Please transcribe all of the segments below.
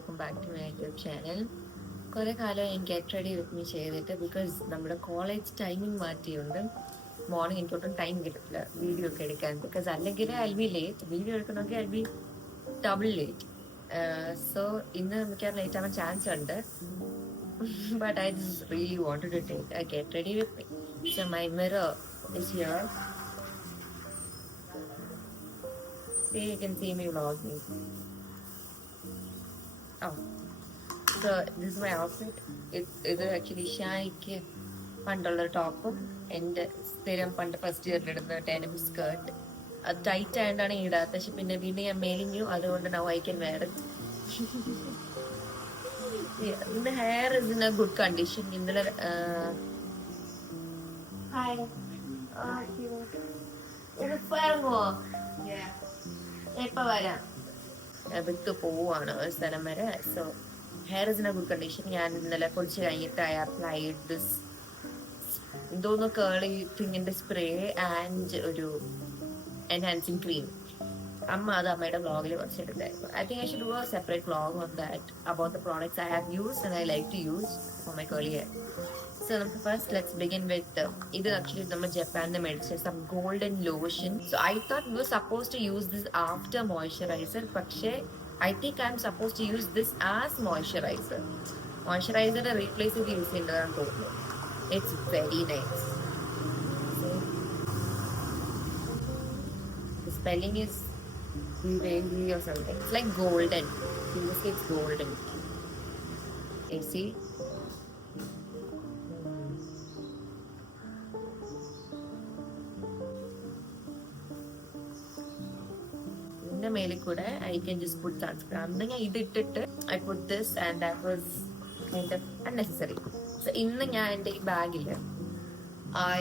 Welcome back to my YouTube channel. കുറേ കാലം ഞാൻ ഗെറ്റ് റെഡി വിത്ത് മീ ചെയ്തിട്ട് ബിക്കോസ് നമ്മുടെ കോളേജ് ടൈമിംഗ് മാറ്റിയുണ്ട്. മോർണിംഗ് എനിക്കൊട്ടും ടൈം കിട്ടില്ല വീഡിയോ ഒക്കെ എടുക്കാൻ. ബിക്കോസ് അല്ലെങ്കിൽ ഐ ബി ലേറ്റ്, വീഡിയോ എടുക്കണമെങ്കിൽ I be double late. So ഇന്ന് മിക്കവാറും ലേറ്റ് ആവാൻ ചാൻസ് ഉണ്ട്. But I just really wanted to take I get ready with me. So my mirror is here. See, you can see me vlogging. Oh, so this is my outfit. ഇത് actually ഷായിക്ക് പണ്ടുള്ള ടോപ്പും എൻ്റെ സ്ഥിരം പണ്ട് first ഇയറിൽ ഇടുന്ന denim skirt. അത് tight ആയതുകൊണ്ടാണ് ഇടാത്ത. പക്ഷെ പിന്നെ വീണ്ടും ഞാൻ മേലിഞ്ഞു, അതുകൊണ്ട് now I can wear it. ഇന്ന് hair is in a good condition. ഇന്നലെ എപ്പോ വരാം വിട്ട് പോവാണ് ഒരു സ്ഥലം വരെ. So hair is in a good condition. ഞാൻ ഇന്നലെ കുറച്ച് കഴിഞ്ഞിട്ട് ഐ അപ്ലൈഡ് ദിസ് എന്തോന്ന് കേളി തിങ്ങിന്റെ സ്പ്രേ ആൻഡ് ഒരു എൻഹാൻസിങ് ക്രീം. അമ്മ അത് അമ്മയുടെ വ്ളോഗിൽ കുറച്ചിട്ടുണ്ടായിരുന്നു. I think I should do a separate vlog on that about the products I have used and I like to use for my curly hair. So first let's begin with ഇത് actually നമ്മൾ ജപ്പാനിൽ നിന്ന് മേടിച്ച some golden lotion. So I thought we were supposed to use this after moisturizer, പക്ഷേ I think I'm supposed to use this as moisturizer. Moisturizer replace ചെയ്ത് use ചെയ്യേണ്ടതാണെന്ന് തോന്നുന്നു. It's very nice. The spelling is Viveli or something. It's like golden. In this case, golden. You see? മേലിൽ കൂടെ I can just put sunscreen. അന്ന് ഞാൻ ഇതിട്ടിട്ട് I put this and that was kind of unnecessary. So ഇന്ന് ഞാൻ എൻ്റെ ഈ ബാഗിൽ I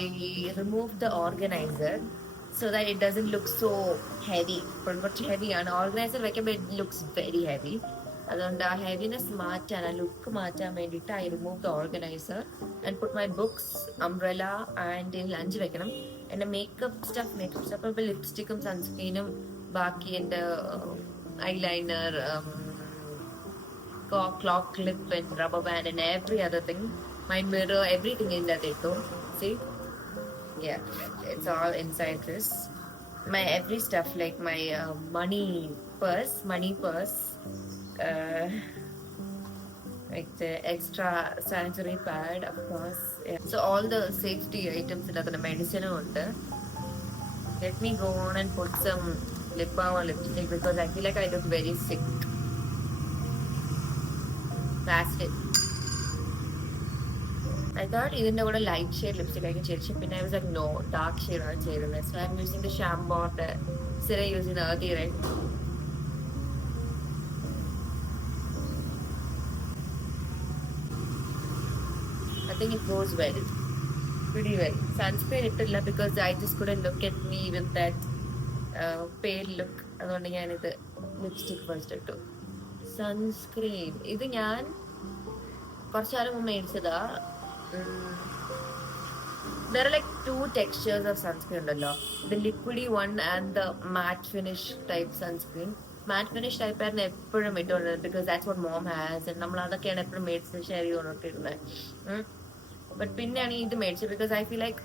remove the organiser so that it doesn't look so heavy. ഇപ്പോഴും കുറച്ച് ഹെവിയാണ്. ഓർഗനൈസർ വെക്കുമ്പോൾ ഇറ്റ് ലുക്സ് വെരി ഹെവി. അതുകൊണ്ട് ആ ഹെവിനെസ് മാറ്റാൻ, ആ ലുക്ക് മാറ്റാൻ വേണ്ടിയിട്ട് I remove the organiser and put my books, umbrella and lunch വെക്കണം. എൻ്റെ മേക്കപ്പ് സ്റ്റഫ് ഇപ്പോൾ ലിപ്സ്റ്റിക്കും സൺസ്ക്രീനും ബാക്കി എൻ്റെ eyeliner, clock clip and rubber band and every other thing, my mirror, everything in that ഇട്ടു. See? Yeah, it's all inside this. My every stuff like my money purse, like the extra sanitary pad, of course. Yeah. So all the safety items in the medicine ഉണ്ട്. Let me go on and put some lip balm or lipstick because I feel like I look very sick. That's it. I thought ഇതിന്റെ കൂടെ light shade lipstick ആയിരിക്കും ചേച്ചി. പിന്നെ I was like no, dark shade ആണ് ചെയ്യുന്നത്. So I'm using the Chambord Cera using the earthy red. I think it goes well, pretty well. Sunscreen ഇട്ടില്ല because I just couldn't look at me with that pale look. അതുകൊണ്ട് ഞാനിത് lipstick first ഇട്ടു. Sunscreen ഇത് ഞാൻ കുറച്ചു കാലം മുമ്പ് മേടിച്ചതാ. There are like two textures of sunscreen ഉണ്ടല്ലോ, the liquidy one and the matte finish type sunscreen. Matte finish type ആയിരുന്നു എപ്പോഴും ഇട്ടുകൊണ്ടിരുന്നത് because that's what mom has and നമ്മൾ അതൊക്കെയാണ് എപ്പോഴും മേടിച്ചത് ഷെയർ ചെയ്തുകൊണ്ടിരുന്നത്. ബട്ട് പിന്നെയാണ് ഇത് മേടിച്ചത് because I feel like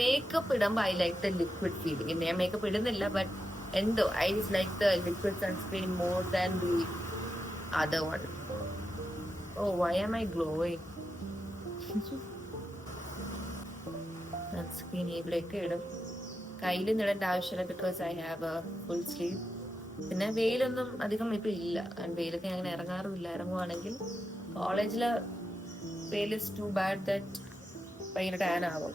makeup ഇടുമ്പോൾ I like the liquid feeling. ഞാൻ മേക്കപ്പ് ഇടുന്നില്ല ബട്ട് എന്തോ I just like the liquid sunscreen more than the other one. Oh, why am I glowing? Sunscreen ഇവിടെയൊക്കെ ഇടും. കയ്യിൽ ഇടേണ്ട ആവശ്യമില്ല because I have a full sleeve. പിന്നെ വെയിലൊന്നും അധികം ഇപ്പം ഇല്ല. വെയിലൊക്കെ ഞാൻ അങ്ങനെ ഇറങ്ങാറുമില്ല. ഇറങ്ങുവാണെങ്കിൽ കോളേജിലെ വെയിൽ ഇസ് ടു ബാഡ് ദാറ്റ് ഭയങ്കര ടാൻ ആവും.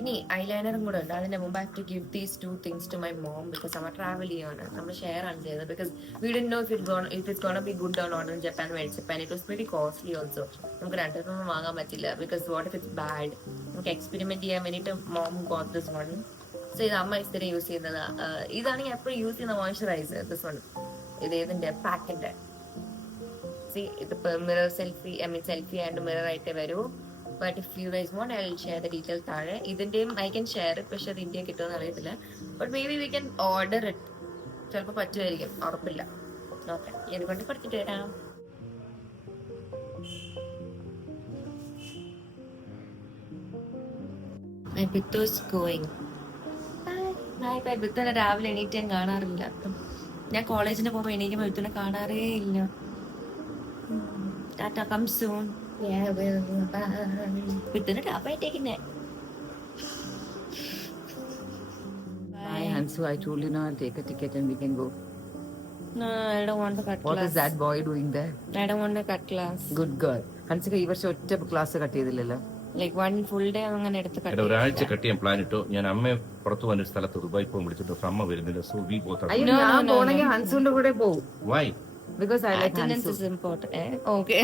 ഇനി ഐലൈനറും കൂടെ ഉണ്ട്. അതിന്റെ മുമ്പ് I have to give these two things to my mom because നമ്മൾ ട്രാവൽ ചെയ്യാണ്, നമ്മൾ ഷെയർ ആണ് ചെയ്തത്. Because we didn't know if it's gonna be good or not in Japan. മേടിച്ചപ്പോൾ it was pretty costly also. നമുക്ക് രണ്ടൊന്നും വാങ്ങാൻ പറ്റില്ല because what if it's bad. നമുക്ക് എക്സ്പെരിമെന്റ് ചെയ്യാൻ വേണ്ടിയിട്ട് mom got this one. So ഇത് അമ്മ സ്ഥിരം യൂസ് ചെയ്യുന്നത്. ഇതാണെങ്കിൽ എപ്പോഴും യൂസ് ചെയ്യുന്ന മോയ്സ്ചറൈസർ. ദിസ് വൺ ഇത് ഏതിന്റെ പാക്കിന്റെ. സി ഇതിപ്പോ mirror selfie, I mean selfie and mirror ആയിട്ട് വരൂ. But if you guys want, I'll share the details താഴെ. ഇതിന്റെയും I can share it, പക്ഷെ അത് ഇന്ത്യ കിട്ടുമെന്ന് അറിയത്തില്ല. But maybe we can order it. ചിലപ്പോൾ പറ്റുമായിരിക്കും, ഉറപ്പില്ല. നോക്കാം, ഇത് കൊണ്ട് കൊടുത്തിട്ട് വരാം. ബിത്തുനെ രാവിലെ എണീറ്റ് ഞാൻ കാണാറില്ല. ഞാൻ കോളേജിന് പോകുമ്പോ എണീക്കുമ്പോ ബിത്തുനെ കാണാറേ ഇല്ല. Tata, come soon. ബിത്തുനെ ടാപ്പായിട്ടേക്കുന്നേ. Hi Hansu, I told you now I'll take a ticket and we can go. No, I don't want to cut What class. is that boy doing there? I don't want to cut class. Good girl. Hansika ഈ വർഷം ഒറ്റ class cut ചെയ്തില്ലല്ലോ. Like one full day അങ്ങനെ എടുത്ത് cut ഒരാഴ്ച cut ചെയ്യാൻ plan ഇട്ടു. ഞാൻ അമ്മയെ പുറത്തു വന്ന സ്ഥലത്ത് ദുബായ് പോകും വിളിച്ചിട്ട് അമ്മ വരുന്നില്ല. സോ വി ബോത്ത് അയ്യോ, ഞാൻ പോണെങ്കിൽ ഹൻസുവിന്റെ കൂടെ പോകും. Y? Because I like attendance Hansu. is important. Okay.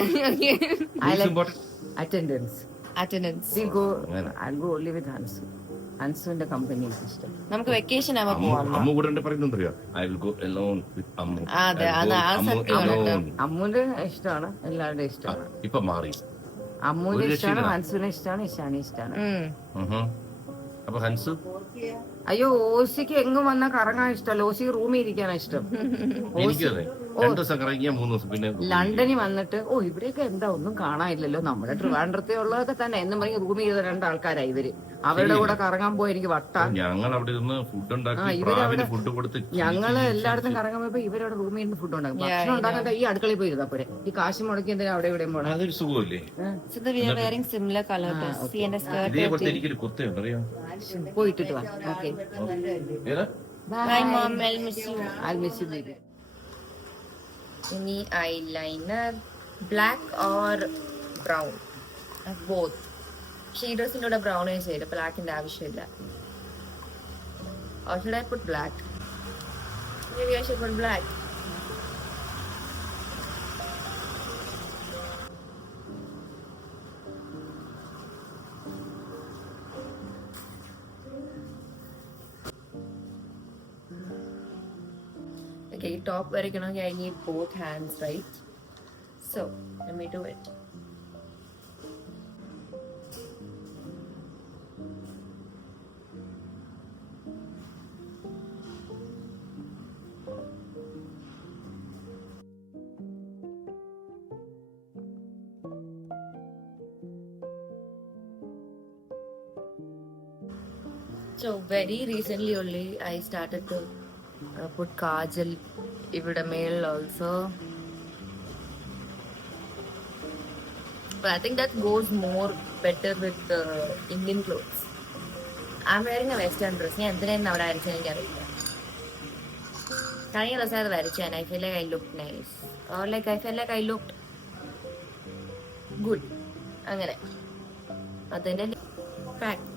I like important. attendance. Attendance. We'll go. I'll go only with Hansu. ഹൻസുവിന്റെ കമ്പനി എനിക്ക് ഇഷ്ടം. നമുക്ക് വെക്കേഷൻ ആവുമ്പോ പോവാം. അമ്മ കൂടെ പറയുന്നറിയോ? I will go alone with Ammu. അതെ, അത് ആ സത്യമാണ്. അമ്മുന്റെ ഇഷ്ടമാണ്, എല്ലാവരുടെയും ഇഷ്ടമാണ്. ഇപ്പൊ മാറി. അമ്മുവിനെ ഇഷ്ടമാണ്, ഹൻസുവിനെ ഇഷ്ടമാണ്, ഇഷാനെ ഇഷ്ടമാണ്. അപ്പൊ ഹൻസു അയ്യോ, ഓസിക്ക് എങ്ങും വന്നാൽ കറങ്ങാൻ ഇഷ്ടമല്ല. ഓസിക്ക് റൂമിൽ ഇരിക്കാനാണ് ഇഷ്ടം. എനിക്കും അതെ. 2 ദിവസം കറങ്ങിയ 3 ദിവസം പിന്നെ ലണ്ടനിൽ വന്നിട്ട് ഇവിടെയൊക്കെ എന്താ ഒന്നും കാണാനില്ലല്ലോ, നമ്മുടെ ട്രിവാൻഡ്രത്തെ ഉള്ളതൊക്കെ തന്നെ എന്നും പറഞ്ഞ് റൂമിൽ ചെയ്ത 2 ആൾക്കാരായി ഇവര്. അവരുടെ കൂടെ കറങ്ങാൻ പോയി എനിക്ക് വട്ടാ. ഞങ്ങൾ അവിടെ ഇരുന്ന് ഫുഡ് ഉണ്ടാക്കി ഫുഡ് കൊടുത്ത് ഞങ്ങള് എല്ലായിടത്തും കറങ്ങാൻ പോയപ്പോ ഇവരവിടെ റൂമിൽ ഇരുന്ന് ഫുഡ് ഉണ്ടാക്കും. ഭക്ഷണം ഉണ്ടാക്കാൻ ഈ അടുക്കളയിൽ പോയി ഇരുന്നാ പോരെ. ഈ കാശ് മുടക്കി എന്തിനാ അവിടെ ഇവിടെ പോകണം? അതൊരു സുഖമല്ലേ? So we are wearing similar color dress. See and a skirt. ഇതേപോലത്തെ എനിക്കൊരു കുത്തയുണ്ട് അറിയോ? പോയിട്ടിട്ട് വാ. ഓക്കെ, ഏതാ? Bye mom, I'll miss you. I'll miss you baby. Any eyeliner, black or brown? Both. Shaders in brown is shade, black in the ആവശ്യമില്ല. Or should I put black? Maybe I should put black. Okay, top വരയ്ക്കണമെങ്കിൽ I need both hands, right? So, let me do it. So, very recently only I started to put kajal ഇവിടെ മേളിൽ also, but I think that goes more better with Indian clothes. I'm wearing a western dress. ഞാൻ എന്തിനായിരുന്നു അവിടെ അരച്ചത് എനിക്കറിയില്ല. കഴിഞ്ഞ ദിവസം അത് വരച്ചാണ്. I feel like I looked nice, or like I felt like I looked good. അങ്ങനെ അതിന്റെ fact.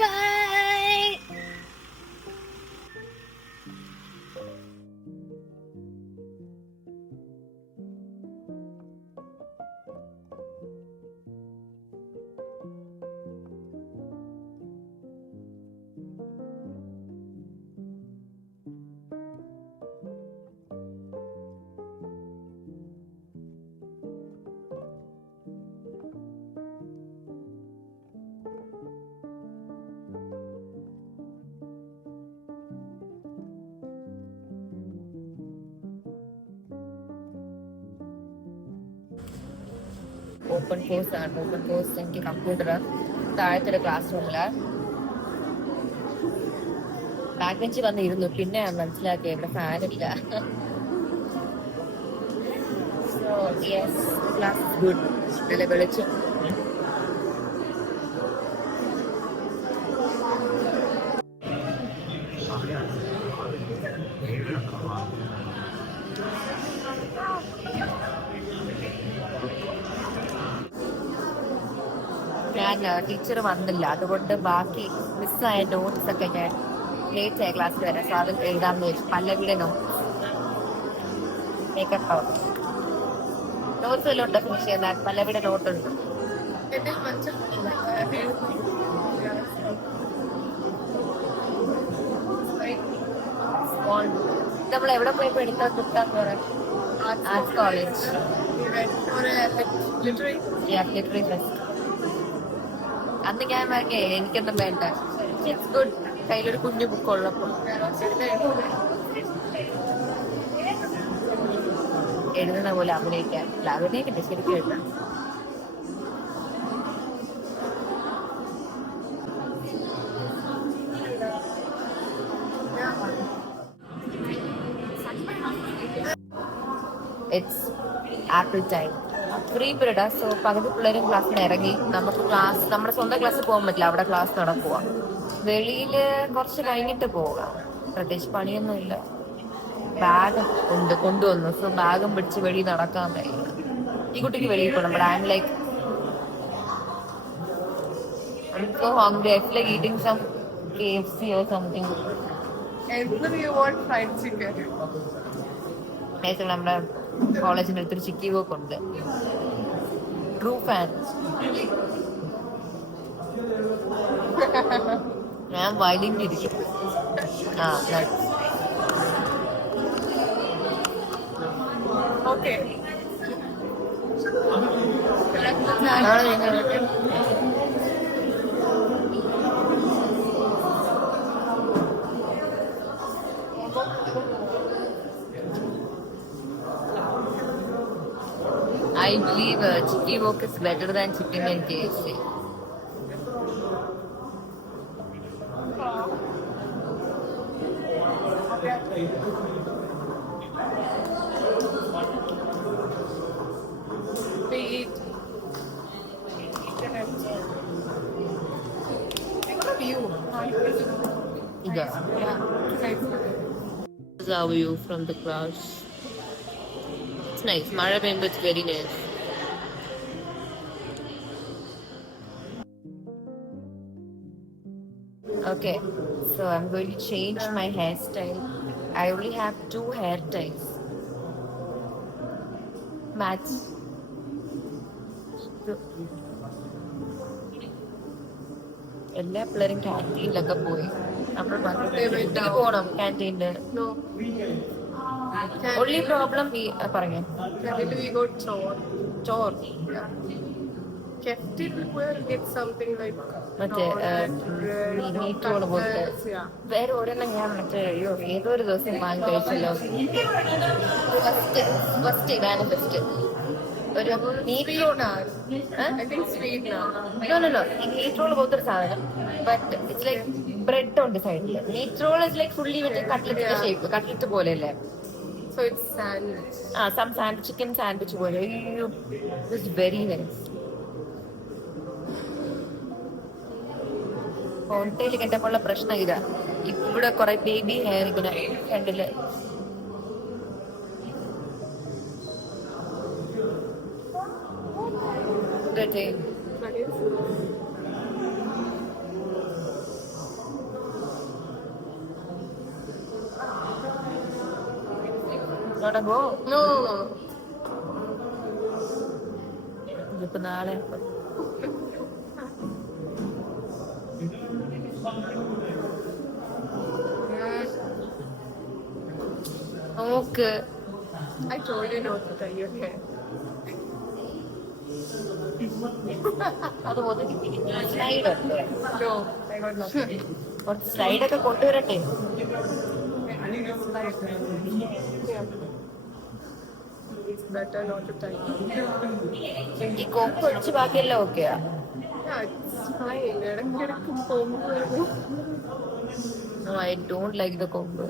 Bye. ഓപ്പൺ കോഴ്സ് ആണ്. ഓപ്പൺ കോഴ്സ് എനിക്ക് കമ്പ്യൂട്ടർ താഴത്തെ ക്ലാസ് റൂമിലാണ്. ബാക്ക് ബെഞ്ചിൽ വന്നിരുന്നു. പിന്നെ മനസ്സിലാക്കി ഇവിടെ ഫാനില്ല. So yes, class is good. നല്ല വെളിച്ചം. ഞാൻ ടീച്ചർ വന്നില്ല, അതുകൊണ്ട് ബാക്കി മിസ്സായ നോട്ട്സ് ഒക്കെ ഞാൻ ലേറ്റ് ആയ ക്ലാസ്സിൽ വരാം. സോ അത് എഴുതാമെന്ന് വെച്ചു. പല്ലവിയുടെ മേക്കപ്പ് നോട്ട്സ് എല്ലാം ഉണ്ട്. ഫിനിഷ് ചെയ്യാൻ പല്ലവിയുടെ നോട്ടുണ്ട്. നമ്മൾ എവിടെ പോയി എടുത്താൽ കിട്ടാന്ന് പറയാം. Arts college. Literary fest. അന്ന് ഞാൻ പറഞ്ഞേ എനിക്കൊന്നും വേണ്ട, ഇറ്റ്സ് ഗുഡ് കയ്യിലൊരു കുഞ്ഞു ബുക്ക് ഉള്ളപ്പോൾ. എഴുതുന്ന പോലെ അഭിനയിക്കാൻ അഭിനയിക്കട്ടെ, ശരിക്കും എഴുതാം. ഇറ്റ്സ് ആപ്പിൾ ടൈം, ഫ്രീ പീരീഡാ. സോ പകുതി പിള്ളേരും ക്ലാസ്സിൽ ഇറങ്ങി. നമുക്ക് ക്ലാസ്, നമ്മുടെ സ്വന്തം ക്ലാസ്സിൽ പോകാൻ പറ്റില്ല, അവിടെ ക്ലാസ് നടക്കുക. വെളിയില് കുറച്ച് കഴിഞ്ഞിട്ട് പോകാം, പ്രത്യേകിച്ച് പണിയൊന്നുമില്ല. ബാഗ് ഉണ്ട്, കൊണ്ടുവന്നു. സോ ബാഗും പിടിച്ച് വെളിയിൽ നടക്കാൻ കഴിയും. ഈ കുട്ടിക്ക് വെളിയിൽ പോകണം, but I M like I'm so hungry. I feel like eating some KFC or something. You want fried chicken? നമ്മുടെ കോളേജിന്റെ അടുത്തൊരു ചിക്കി വോക്ക് ഉണ്ട്. True fan. ഞാൻ വലിഞ്ഞിരിക്കും. Okay. I believe Chicky Wok is better than chicken and KFC. We eat. View. Yeah. This is our view from the clouds. It's nice. Mara Bemba, it's very nice. Okay, so I'm going to change my hairstyle. I only have 2 hair ties. Match. എല്ലാ പിള്ളേരും ക്യാൻറ്റീനിലൊക്കെ പോയി. നമ്മൾ വീട്ടിൽ പോകണം ക്യാൻറ്റീനില്. No. Only problem പറഞ്ഞു We got chore. Chor. Kept it, we'll get something like മറ്റേ മീറ്റോള് പോലത്തെ yeah. വേറെ ഒരെണ്ണം ഞാൻ മറ്റേ അയ്യോ ഏതോ ഒരു ദിവസം വാങ്ങി കഴിച്ചല്ലോ. ഫസ്റ്റ് മാനിഫെസ്റ്റ് ഒരു മീറ്റോൾ. I think sweet now. ഈ മീറ്റോള് പോലത്തെ ഒരു സാധനം, ബട്ട് ഇറ്റ്സ് ലൈക്ക് ബ്രെഡ് ഉണ്ട് സൈഡില്. മീറ്റോൾ ഇസ് ലൈക്ക് ഫുള്ളി മറ്റേ കട്ട്ലറ്റിന്റെ ഷേപ്പ്, കട്ട്ലറ്റ് പോലെ അല്ലേ. So it's sandwich. Some sandwich, chicken sandwich പോലെ. It's very nice. ഹോട്ടലിൽ കണ്ടപ്പോഴുള്ള പ്രശ്നം ഇതാ, ഇവിടെ കുറെ ബേബി ഹെയർ ഇങ്ങനെ ഫ്രണ്ടില്. തുടങ്ങോ? No, no, no. ഇതിപ്പോ നാളെ നോക്ക്. I told you not to tie your hair. അത് slide No, I got nothing. കുറച്ച് സ്ലൈഡൊക്കെ കൊണ്ടുവരട്ടെ. Yeah. It's better not to tie. ഈ കൊമ്പ് ഒഴിച്ച് ബാക്കിയെല്ലാം ഓക്കെയാ. Yeah, it's fine. ഇടയ്ക്കിടയ്ക്ക് കൊമ്പ് വരും. No, I don't like the കൊമ്പ്.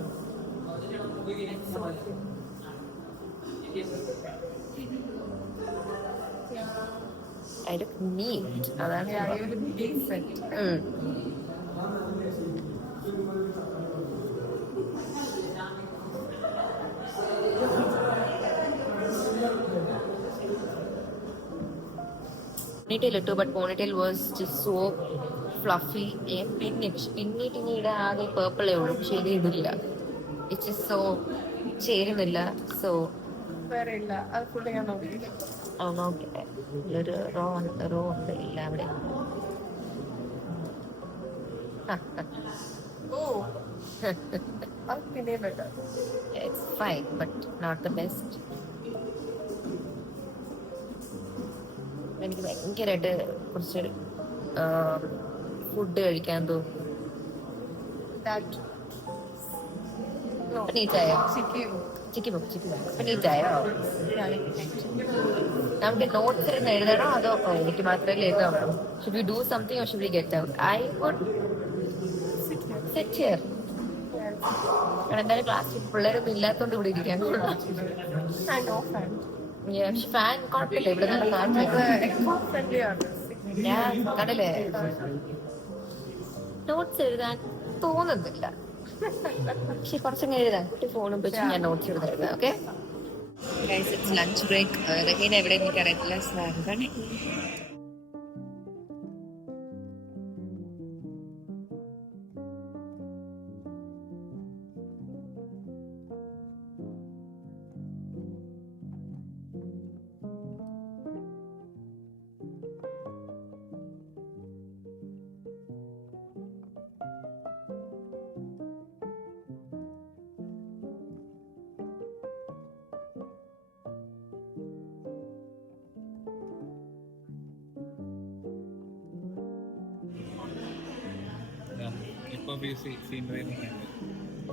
I look neat. അതാണ് Yeah, you will be decent. ponytail ഇട്ടു, but ponytail was just so fluffy. പിന്നിട്ട് ഇടാൻ ആകെ പേർപ്പിളേ ഉള്ളൂ, പക്ഷെ ഇത് ഇതില്ല. ഇറ്റ്സ് ജസ്റ്റ് സോ ചേരുന്നില്ല. സോ വേറെ ഇല്ല, അത് ഫുള്ള് ഞാൻ നോക്കി. നോക്കട്ടെ, ഇതിലൊരു റോ ഉണ്ട് ഇല്ല അവിടെ. ഓ അത് പിന്നെ better. It's fine, but not the best. എനിക്ക് ഭയങ്കരമായിട്ട് കുറച്ച് ഫുഡ് കഴിക്കാൻ തോന്നും? That. No. നീറ്റായോ? Chicken. ചിക്കി അപ്പൊ നീറ്റായോ? നമുക്ക് നോട്ട്സ് ഇരുന്ന് എഴുതണോ അതോ എനിക്ക് മാത്രമേ എഴുതാമോ? Should we do something or should we get out? I would sit here. എന്തായാലും ക്ലാസ്സിൽ പിള്ളേരൊന്നും ഇല്ലാത്തോണ്ട് ഇവിടെ ഇരിക്കാൻ I know fan. ഫാൻ കുഴപ്പമില്ല, ഇവിടെ നല്ല കാറ്റ്. Eco-friendly ആണ്. ഞാൻ കടലേ നോട്ട്സ് എഴുതാൻ തോന്നുന്നില്ല, പക്ഷെ കുറച്ചങ്ങ് എഴുതാൻ ഫോണും വെച്ച് ഞാൻ നോട്ട്സ് എഴുതാം. Okay guys, it's lunch break. Raheena എവിടെ എനിക്ക് അറിയത്തില്ല. സാധാരണ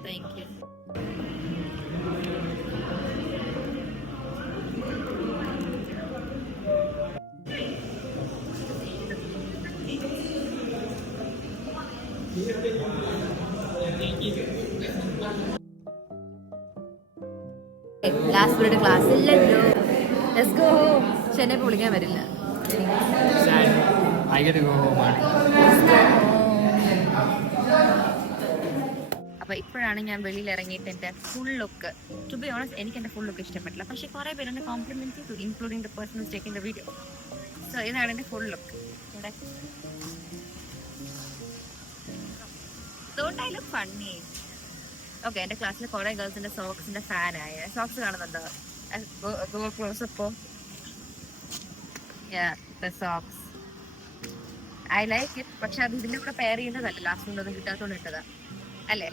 thank you. Last period class ഇല്ലല്ലോ. Let's go. ചെന്നൈ വിളിക്കാൻ വരില്ല. I get to go home. അപ്പൊ ഇപ്പോഴാണ് ഞാൻ വെളിയിൽ ഇറങ്ങിയിട്ട് എന്റെ full look, to be honest എനിക്ക് എന്റെ ഫുൾ ലുക്ക് ഇഷ്ടപ്പെട്ടില്ല, പക്ഷെ കുറെ പേര് എന്നെ കോംപ്ലിമെന്റ് ചെയ്തു, including the person taking the video. So ഇതാണ് എന്റെ ഫുൾ ലുക്ക്. ഫണ്ണി. ഓക്കെ, എന്റെ ക്ലാസ്സിൽ കുറെ ഗേൾസിന്റെ സോക്സിന്റെ ഫാനായ. സോക്സ് കാണുന്നുണ്ടോ? Close socks I like it. പക്ഷെ അത് ഇതിന്റെ കൂടെ പെയർ ചെയ്യുന്നതല്ല, ലാസ്റ്റ് ഒന്നും കിട്ടാത്തോണ്ട് ഇട്ടതാ അല്ലേ?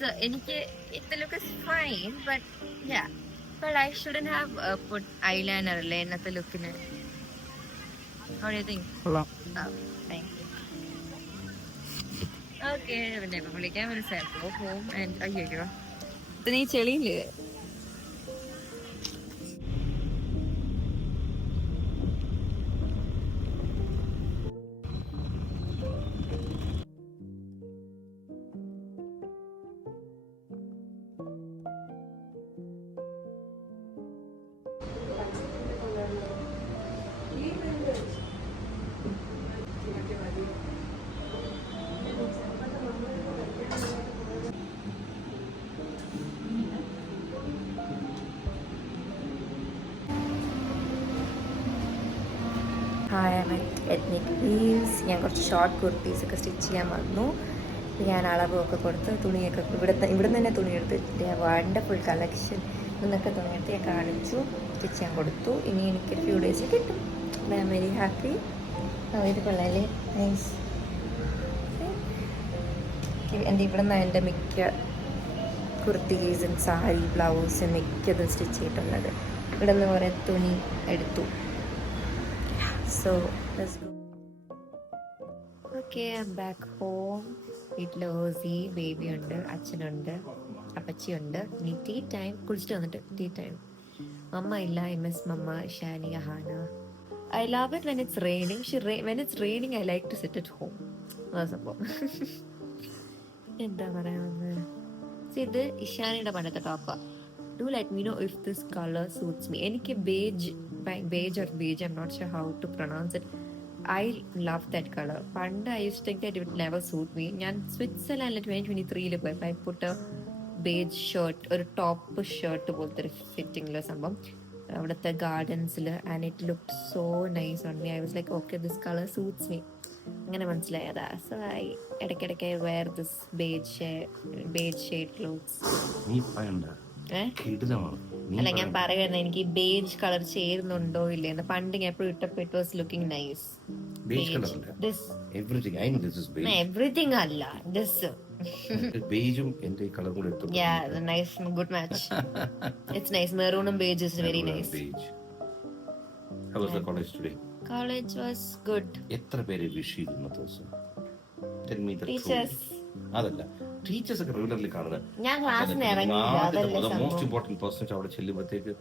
സോ എനിക്ക് it look is fine, but I shouldn't have put eyeliner അല്ലേ ഇന്നത്തെ ലുക്കിന്. How do you think? കൊള്ളാം. Thank you. Okay, പിന്നെ ഇപ്പൊ വിളിക്കാൻ ഒരു സ്ഥലത്ത് ഹോം ആൻഡ് അയ്യോ നീ ചെളിയില്ലേ? Hi, I ethnic weaves. ഞാൻ കുറച്ച് ഷോർട്ട് കുർത്തീസൊക്കെ സ്റ്റിച്ച് ചെയ്യാൻ വന്നു. ഞാൻ അളവൊക്കെ കൊടുത്ത് തുണിയൊക്കെ ഇവിടെ തന്നെ തുണിയെടുത്ത് വണ്ടർഫുൾ കളക്ഷൻ എന്നൊക്കെ തുണിയെടുത്ത് ഞാൻ കാണിച്ചു, സ്റ്റിച്ച് ചെയ്യാൻ കൊടുത്തു. ഇനി എനിക്ക് ഫ്യൂ ഡേയ്സ് കിട്ടും. I am very happy. ഇത് കൊള്ളാല്ലേ, നൈസ്. എൻ്റെ ഇവിടെ നിന്ന് എൻ്റെ മിക്ക കുർത്തീസും സാരി ബ്ലൗസ് മിക്കതും സ്റ്റിച്ച് ചെയ്തിട്ടുള്ളത്. ഇവിടെ നിന്ന് കുറേ തുണി എടുത്തു. So let's go. Okay, I'm back home. വീട്ടിൽ ഓസി ബേബി ഉണ്ട്, അച്ഛനുണ്ട്, അപ്പച്ചിയുണ്ട്. ഇനി ടീ ടൈം. കുളിച്ചിട്ട് വന്നിട്ട് ടീ ടൈം. മമ്മ ഇല്ല. I miss mama, Shani, ഹാന. I love it when it's raining. When it's raining, I like to sit at home. അതാ സംഭവം. എന്താ പറയാന്ന്, ഇത് ഇഷാനിയുടെ പണ്ടത്തെ ടോപ്പാ. Do let me know if this color suits me. എനിക്ക് beige or beige, I'm not sure how to pronounce it. I love that color. പണ്ട് I used to think that it would never suit me. ഞാൻ സ്വിറ്റ്സർലാൻഡിൽ 2023 പോയപ്പോൾ I put a beige shirt, ഒരു top shirt പോലത്തെ ഒരു ഫിറ്റിംഗിലെ സംഭവം അവിടുത്തെ ഗാർഡൻസിൽ, and it looked so nice on me. I was like okay, this colour suits me. അങ്ങനെ മനസ്സിലായതാ. സോ ഐ ഇടയ്ക്കിടയ്ക്ക് wear this beige shade clothes. അല്ല, ഞാൻ പറയുന്നത് എനിക്ക് ബേജ് കളർ ചേരുന്നുണ്ടോ ഇല്ലെന്ന്. പണ്ട് ഞാൻ എപ്പോഴും ഇട്ടപ്പോ it was looking nice. Everything അല്ല, ദിസ് ബേജും എന്റെ കളർ കൂടെ nice, good match. It's nice. മെറൂണും beige is very nice. How was the college today? College was good. എത്ര പേര് വിഷ് ചെയ്തു ഇന്നത്തെ ദിവസം? Tell me the truth. Teachers. അതല്ല, ടീച്ചേഴ്സ് ഒക്കെ റെഗുലർലി കാണുന്നത്. ഞാൻ ക്ലാസ്സിന് ഇറങ്ങിയില്ല, അതല്ലേ മോസ്റ്റ് സംഭവം. ഇമ്പോർട്ടന്റ് പേഴ്സൺ അവിടെ ചെല്ലുമ്പോഴത്തേക്ക്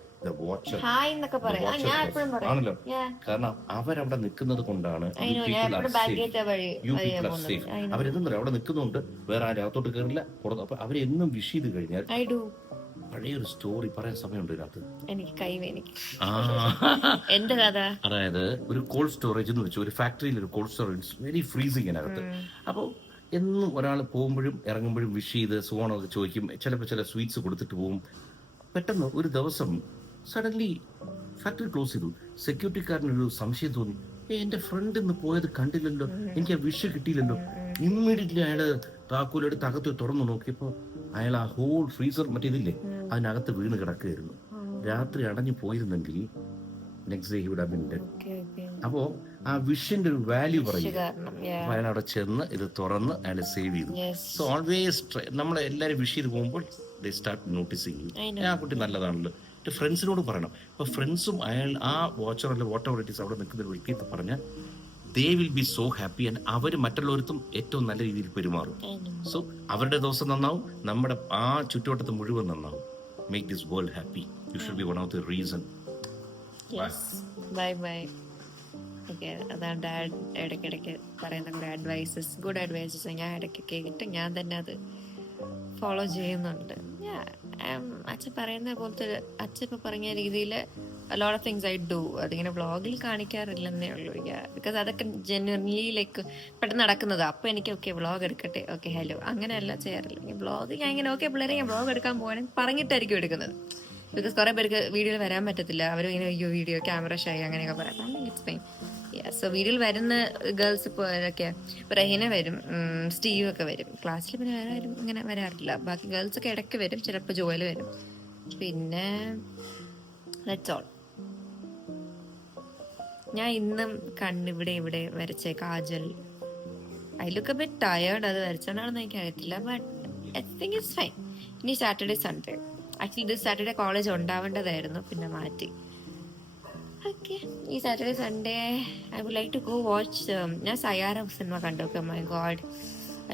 വാച്ചർ ഹായ് എന്നൊക്കെ പറയാം. ഞാൻ എപ്പോഴും പറയും. ആണല്ലോ, Yeah. കാരണം അവരവിടെ നിൽക്കുന്നത് കൊണ്ടാണ് I know, ഞാൻ എപ്പോഴും ബാക്ക് ഗേറ്റ് വഴി വഴിയാ പോകുന്നത്. I know. അവരെന്താ അവിടെ നിൽക്കുന്നുണ്ട്, വേറെ ആരും അകത്തോട്ട് കയറില്ല. അപ്പൊ അവരെന്നും വിഷ് ചെയ്ത് കഴിഞ്ഞാൽ I do. പഴയൊരു സ്റ്റോറി പറയാൻ സമയമുണ്ട് ഇതിനകത്ത്. എനിക്ക് കൈവേനിക്ക് ആ, എന്ത് കഥ? അതായത് ഒരു കോൾഡ് സ്റ്റോറേജ് എന്ന് വെച്ചു, ഒരു ഫാക്ടറിയിൽ ഒരു കോൾഡ് സ്റ്റോറേജ് വെരി ഫ്രീസിങ് അതിനകത്ത്. അപ്പോൾ എന്നും ഒരാൾ പോകുമ്പോഴും ഇറങ്ങുമ്പോഴും വിഷ് ചെയ്ത് സുഖമാണൊക്കെ ചോദിക്കും, ചിലപ്പോൾ ചില സ്വീറ്റ്സ് കൊടുത്തിട്ട് പോകും. പെട്ടെന്ന് ഒരു ദിവസം സഡൻലി ഫാക്ടറി ക്ലോസ് ചെയ്തു. സെക്യൂരിറ്റിക്കാരനൊരു സംശയം തോന്നി, എന്റെ ഫ്രണ്ട് ഇന്ന് പോയത് കണ്ടില്ലല്ലോ, എനിക്ക് ആ വിഷ് കിട്ടിയില്ലല്ലോ. ഇമ്മീഡിയറ്റ്ലി അയാള് താക്കോലെടുത്ത് അകത്ത് തുറന്നു നോക്കിയപ്പോ അയാൾ ആ ഹോൾ ഫ്രീസർ മറ്റേതില്ലേ അതിനകത്ത് വീണ് കിടക്കുകയായിരുന്നു. രാത്രി അടഞ്ഞു പോയിരുന്നെങ്കിൽ next day he would have been dead. അപ്പോ ആ വിഷിന്റെ ഒരു വാല്യൂ പറയും. അപ്പൊ അയാൾ അവിടെ ചെന്ന് ഇത് തുറന്ന് അയാൾ സേവ് ചെയ്തു. സോ ഓൾവേസ് നമ്മളെ എല്ലാരും വിഷ് ചെയ്ത് പോകുമ്പോൾ ദേ സ്റ്റാർട്ട് നോട്ടീസിങ് ആ കുട്ടി നല്ലതാണല്ലോ. ഫ്രണ്ട്സിനോട് പറയണം. അപ്പൊ ഫ്രണ്ട്സും അയാൾ ആ വാച്ചർ അല്ലെ വാട്ട് എവർ ഇറ്റ് ഈസ് അവിടെ നിൽക്കുന്ന വ്യക്തി പറഞ്ഞാൽ they will be so happy and അവർ മറ്റുള്ളവർക്കും ഏറ്റവും നല്ല രീതിയിൽ പെരുമാറും. സോ അവരുടെ ദിവസം നന്നാവും, നമ്മുടെ ആ ചുറ്റുവട്ടത്ത് മുഴുവൻ നന്നാവും. Make this world happy. You should be one of the reason. Bye bye. Okay, അതാണ് ഡാഡ് ഇടയ്ക്കിടയ്ക്ക് പറയുന്ന കുറേ അഡ്വൈസസ്, ഗുഡ് അഡ്വൈസസ് ഞാൻ ഇടയ്ക്ക് കേട്ടിട്ട് ഞാൻ തന്നെ അത് ഫോളോ ചെയ്യുന്നുണ്ട്. അച്ഛൻ പറയുന്ന പോലത്തെ അച്ഛൻ ഇപ്പം പറഞ്ഞ രീതിയിൽ lot of things I do. അതിങ്ങനെ വ്ളോഗിൽ കാണിക്കാറില്ലെന്നേ ഉള്ളൂ. ബിക്കോസ് അതൊക്കെ ജെന്വൻലി ലൈക്ക് പെട്ടെന്ന് നടക്കുന്നതാണ്. അപ്പോൾ എനിക്ക് ഓക്കെ വ്ളോഗ് എടുക്കട്ടെ, ഓക്കെ ഹലോ, അങ്ങനെയല്ല ചെയ്യാറില്ല. വ്ളോഗ് ഞാൻ ഇങ്ങനെ ഓക്കെ പിള്ളേരെ ഞാൻ വ്ളോഗ് എടുക്കാൻ പോകണമെങ്കിൽ പറഞ്ഞിട്ടായിരിക്കും എടുക്കുന്നത്. ബിക്കോസ് കുറേ പേർക്ക് വീഡിയോയിൽ വരാൻ പറ്റത്തില്ല. അവർ ഇങ്ങനെ അയ്യോ വീഡിയോ ക്യാമറ ഷൈ അങ്ങനെയൊക്കെ പറയാം. It's fine. സോ വീഡിയോയിൽ വരുന്ന ഗേൾസ് ഇപ്പോൾ ഒക്കെ ഇപ്പോൾ റഹീന വരും, സ്റ്റീവ് ഒക്കെ വരും. ക്ലാസ്സിൽ പിന്നെ വേറെ ആരും ഇങ്ങനെ വരാറില്ല. ബാക്കി ഗേൾസ് ഒക്കെ ഇടയ്ക്ക് വരും, ചിലപ്പോൾ ജോയിൽ വരും. പിന്നെ ദാറ്റ്സ് ഓൾ. ഞാൻ ഇന്നും കണ്ണിവിടെ ഇവിടെ വരച്ച kajal, I look a bit tired. അത് വരച്ചോണ്ടാണെന്ന് എനിക്ക് അറിയത്തില്ല, but I think it's fine. ഇനി Saturday Sunday, actually this Saturday college ഉണ്ടാവേണ്ടതായിരുന്നു, പിന്നെ മാറ്റി. ഓക്കെ, ഈ Saturday Sunday I would like to go watch. ഞാൻ സയാര സിനിമ കണ്ടു. My god,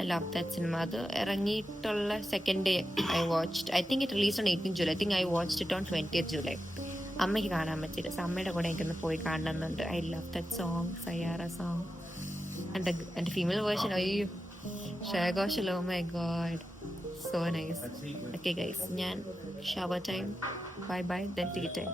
I love that cinema. അത് ഇറങ്ങിയിട്ടുള്ള second day I watched. I think it release on 18 July. I think I watched it on 20th July. അമ്മയ്ക്ക് കാണാൻ പറ്റില്ല, so അമ്മയുടെ കൂടെ എനിക്കൊന്ന് പോയി കാണണമെന്നുണ്ട്. I love that song, Saiyaara song. എൻ്റെ ഫീമെയിൽ വേർഷൻ, അയ്യോ Shreya Ghoshal, oh my god, so nice. Okay guys, ഞാൻ shower time, bye bye, then tea time.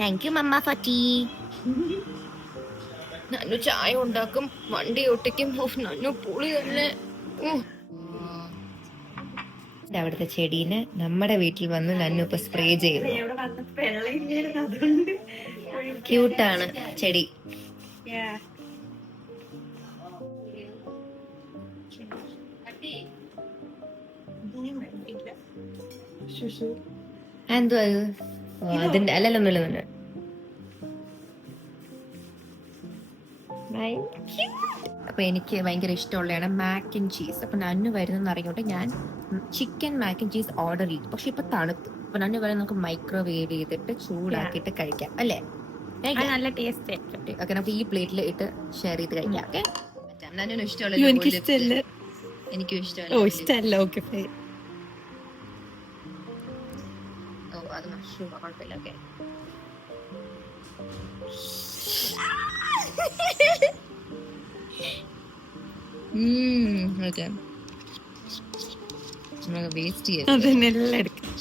Thank you mamma for tea. നന്നു ചായ ഉണ്ടാക്കും, വണ്ടി ഒട്ടിക്കും. നന്നു പുളി തന്നെ. അവിടുത്തെ ചെടീനെ നമ്മുടെ വീട്ടിൽ വന്ന് നന്നു ഇപ്പൊ സ്പ്രേ ചെയ്യുന്നു. ക്യൂട്ടാണ് ചെടി. എന്തോ അത്? അതിന്റെ അല്ലല്ലൊന്നുമില്ല. അപ്പൊ എനിക്ക് ഭയങ്കര ഇഷ്ടമുള്ളതാണ് മാക്ക് ആൻഡ് ചീസ്. അപ്പൊ നന്നു വരുന്നെന്ന് അറിഞ്ഞോട്ട് ഞാൻ chicken mac and cheese order ചെയ്തു. പക്ഷെ ഇപ്പൊ തണുത്തു. അപ്പൊ നന്നു വരെ നമുക്ക് മൈക്രോവേവ് ചെയ്തിട്ട് ചൂടാക്കിയിട്ട് കഴിക്കാം അല്ലേ? നല്ല ടേസ്റ്റ്. ഓക്കെ, നമുക്ക് ഈ പ്ലേറ്റിൽ ഇട്ട് ഷെയർ ചെയ്ത് കഴിക്കാം. ഓക്കെ, നന്നു ഇഷ്ടമുള്ള എനിക്കും ഇഷ്ടമല്ല. ഓക്കെ, ഓ അത് മഷ്റൂം കുഴപ്പമില്ല. ഓക്കെ, വേസ്റ്റ് ചെയ്ത് അതെല്ലാം എടുക്കാം.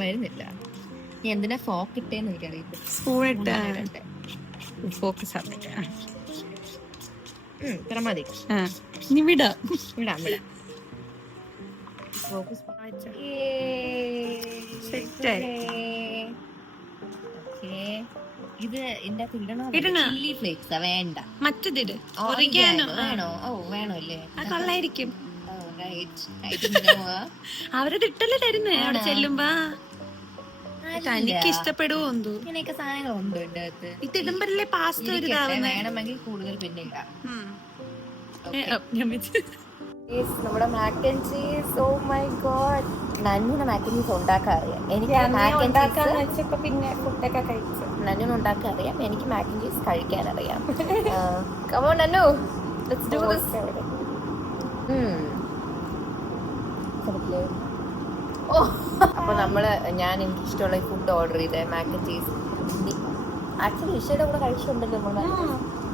വരുന്നില്ല. നീ എന്തിനാ ഫോക്ക് ഇട്ടേന്ന് എനിക്കറിയില്ല. സ്പൂൺ ഇട്ട് ഫോക്കസ് ആക്കട്ടെ. ഇത്ര മതി. ഇനി വിടാം. വിടാം. ഫോക്കസ് ഇത് ഇതിന്റെ ചില്ലി ഫ്ലേക്സ് വേണ്ട. മറ്റേത് വേണോ? ഓ വേണോ അല്ലേ? കൊള്ളായിരിക്കും. അവരത് ഇട്ടല്ലേ തരുന്നേ അവിടെ ചെല്ലുമ്പോ. തനിക്ക് ഇഷ്ടപ്പെടുവോ എന്തോ ഇങ്ങനെയൊക്കെ സാധനങ്ങളുണ്ട് എന്റെ അകത്ത്. ഇത് ഇടുമ്പല്ലേ പാസ്ത ഒരു ഇതാവുന്നേ. വേണമെങ്കിൽ കൂടുതൽ പിന്നെ ഇടാം. നമ്മുടെ mac and cheese. Oh my god, നന്നിന് മാക്ക് ആൻഡ് ചീസ് ഉണ്ടാക്കാൻ അറിയാം. എനിക്ക് മാക്ക് ഉണ്ടാക്കാന്ന് വെച്ചപ്പോ പിന്നെ ഫുഡൊക്കെ കഴിച്ചു. നന്നിന് ഉണ്ടാക്കാൻ അറിയാം. എനിക്ക് മാക്ക് ആൻഡ് ചീസ് കഴിക്കാൻ അറിയാം. Come on, Nannu, let's do this. അപ്പൊ നമ്മള് എനിക്ക് ഇഷ്ടമുള്ള ഫുഡ് ഓർഡർ ചെയ്തേ മാക്ക് ആൻഡ് ചീസ്. ആക്ച്വലി ഇഷയുടെ കൂടെ കഴിച്ചിട്ടുണ്ടല്ലോ നമ്മള്.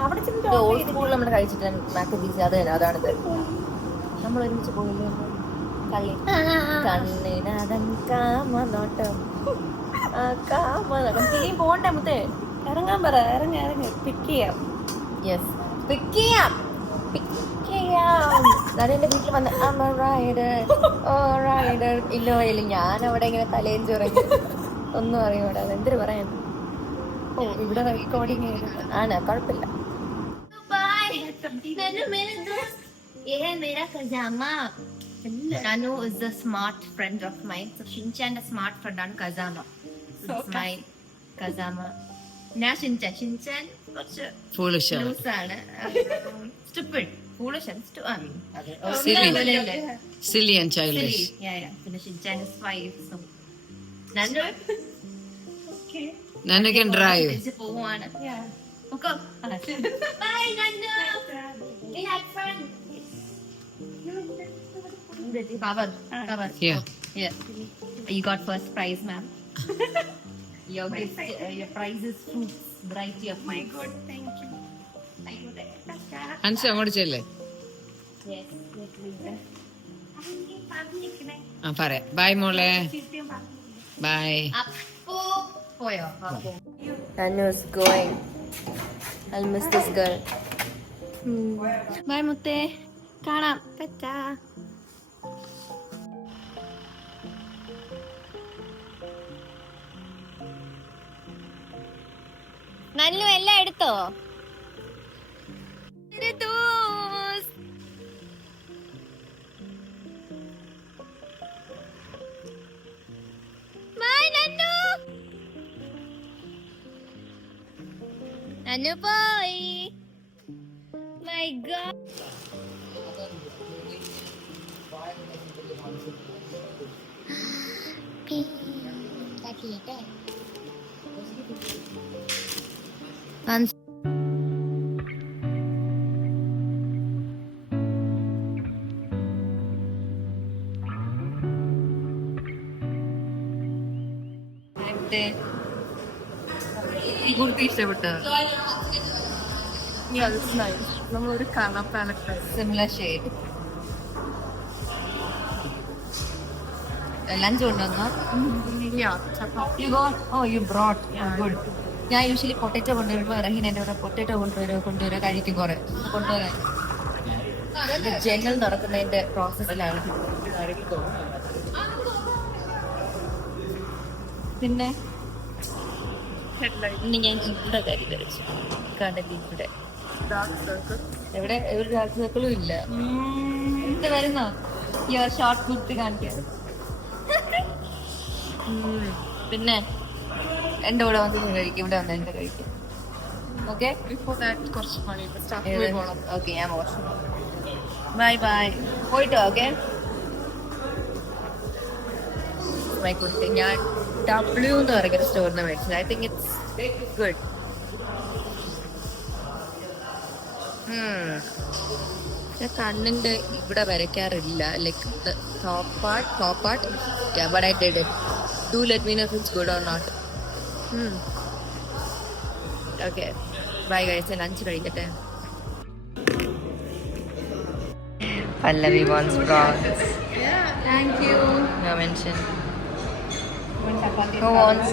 അവിടെ ഓൾഡ് സ്കൂളിൽ നമ്മൾ കഴിച്ചിട്ട് മാക്ക് ആൻഡ് ചീസ്. അത് തന്നെ, അതാണിത്. നമ്മൾ ഒരുമിച്ച് പോയില്ലേ കണ്ണിനകം കാമനോട്ടം. തിരിയും പോണ്ടേ മുത്തേ? ഇറങ്ങാൻ പറ. ഇറങ്ങി പിക്ക് ചെയ്യാം. യെസ്, പിക്ക് ചെയ്യാം. എന്റെ വീട്ടിൽ വന്ന് റൈഡർ ഇന്നോവയില് ഞാൻ അവിടെ ഇങ്ങനെ തലയും ചുറങ്ങി ഒന്നും അറിയൂടാ. എന്തൊരു പറയാൻ. ഓ, ഇവിടെ റെക്കോർഡിങ് ആണ്, കുഴപ്പമില്ല. Nannu is a smart friend of mine. So Shinchan a smart friend on Kazama. It's my Kazama. Now Shinchan foolish loose ആണ്. Stupid. Foolish and silly and childish. Yeah. പിന്നെ Shinchan is 5. So Nannu Nannu can drive. തിരിച്ച് പോവാണ്. Okay. Bye Nannu. We had fun. Cover. Yeah. You got first prize, ma'am. Your gift, your prize is fruits, variety of my god. Thank you. Ansi അങ്ങോട്ട് ചെല്ലേ. Yes. പറയാം. By മോളെ. By. പോയോ? Nannu is going. I'll miss this girl. Bye മുത്തേ. കാണാം. പറ്റാ. നല്ലു എല്ലാം എടുത്തോ? നന്നു പോയി. My God. കുർത്തി ഇഷ്ടപ്പെട്ട നമ്മളൊരു കണപ്പാലൊക്കെ സിമിലർ ഷെയ്ഡ്. ലഞ്ച് കൊണ്ടുവന്നോ? You brought. Oh, you brought. Good. ഞാൻ യൂഷ്വലി പൊട്ടറ്റോ കൊണ്ടുവരുമ്പോൾ റഹീൻ എൻ്റെ കൂടെ പൊട്ടറ്റോ കൊണ്ടുവരുക കഴിക്കും കുറെ കൊണ്ടുവരാൻ. ജനൽ നടക്കുന്നതിന്റെ പ്രോസസ്സിലാണ്. പിന്നെ ഇന്ന് ഞാൻ ഇവിടെ കരി ധരിച്ചു ഇവിടെ എവിടെ ഒരു ഡാർക്ക് സർക്കിളും ഇല്ല. ഇത് വരുന്നോ ഷോർട്ട് കുർത്തി കാണിക്കാൻ? പിന്നെ എന്റെ കൂടെ വന്ന് കഴിക്കും, ഇവിടെ വന്ന് എന്റെ കഴിക്കും. ഓക്കെ ഓക്കെ ഞാൻ മോശം. ബൈ ബൈ പോയിട്ടോ. ഓക്കെ മൈ കുർത്തി ഞാൻ W എന്ന് പറയുന്ന സ്റ്റോറിന് മേടിച്ചത്. I think it's good. കണ്ണിന്റെ ഇവിടെ വരയ്ക്കാറില്ല. Like top part but I did it. Do let me know if it's good or not. Okay bye guys. Lunch കഴിക്കട്ടെ. Pallavi wants prawns. Thank you. No mention. Who wants?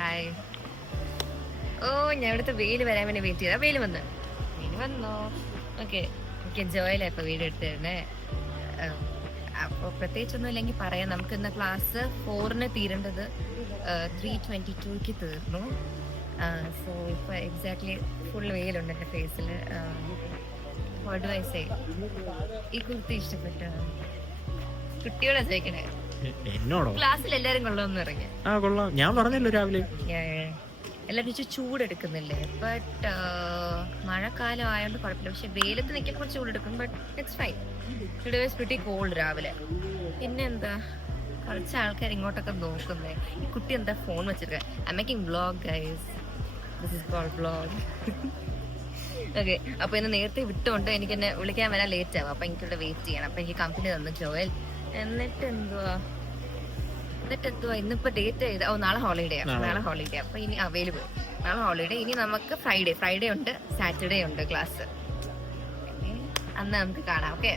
Hi. ഓ ഞാൻ ഇവിടുത്തെ വെയിൽ വരാൻ വേണ്ടി wait ചെയ്താ. വെയിൽ വന്നോ? Okay എനിക്ക് ജോയിലാ ഇപ്പൊ വീട് എടുത്ത് തരുന്നേ. അപ്പോൾ പ്രത്യേകിച്ചൊന്നും ഇല്ലെങ്കിൽ പറയാം. നമുക്ക് ഇന്ന് ക്ലാസ് 4-ന് തീരേണ്ടത് 3:22 തീർന്നു. സോ ഇപ്പൊ എക്സാക്ട്ലി ഫുൾ വെയിലുണ്ട് എൻ്റെ ഫേസിൽ. ഈ കുർത്തി ഇഷ്ടപ്പെട്ടോ? കുട്ടിയോടെ ചോദിക്കണേ. എന്നോടോ? ക്ലാസ്സിൽ എല്ലാരും കൊള്ളാമെന്ന് പറഞ്ഞു. കൊള്ളാം. ഞാൻ പറഞ്ഞല്ലോ രാവിലെ. എല്ലാവരും ചൂടെടുക്കുന്നില്ലേ? ബട്ട് മഴക്കാലം ആയതുകൊണ്ട് കുഴപ്പമില്ല. പക്ഷെ വെയിലത്ത് നിൽക്കുമ്പോൾ കുറച്ച് ചൂടെടുക്കും. But it's fine. Today was pretty cold രാവിലെ. പിന്നെ എന്താ കുറച്ച് ആൾക്കാർ ഇങ്ങോട്ടൊക്കെ നോക്കുന്നേ. ഈ കുട്ടി എന്താ ഫോൺ വെച്ചിട്ട്? I making vlog guys. This is called vlog. Okay അപ്പൊ ഇന്ന് നേരത്തെ വിട്ടുകൊണ്ട് എനിക്ക് എന്നെ വിളിക്കാൻ വരാൻ ലേറ്റ് ആവും. അപ്പൊ എനിക്കിവിടെ വെയിറ്റ് ചെയ്യണം. അപ്പൊ എനിക്ക് കമ്പനി തന്നു ജോയൽ. എന്നിട്ട് എന്തുവാ ഇന്നിപ്പോ ഡേറ്റ് ചെയ്ത് നാളെ ഹോളിഡേ. അപ്പൊ ഇനി അവൈലബിൾ. നാളെ ഹോളിഡേ. ഇനി നമുക്ക് ഫ്രൈഡേ ഉണ്ട്, സാറ്റർഡേ ഉണ്ട് ക്ലാസ്. അന്ന് നമുക്ക് കാണാം. Okay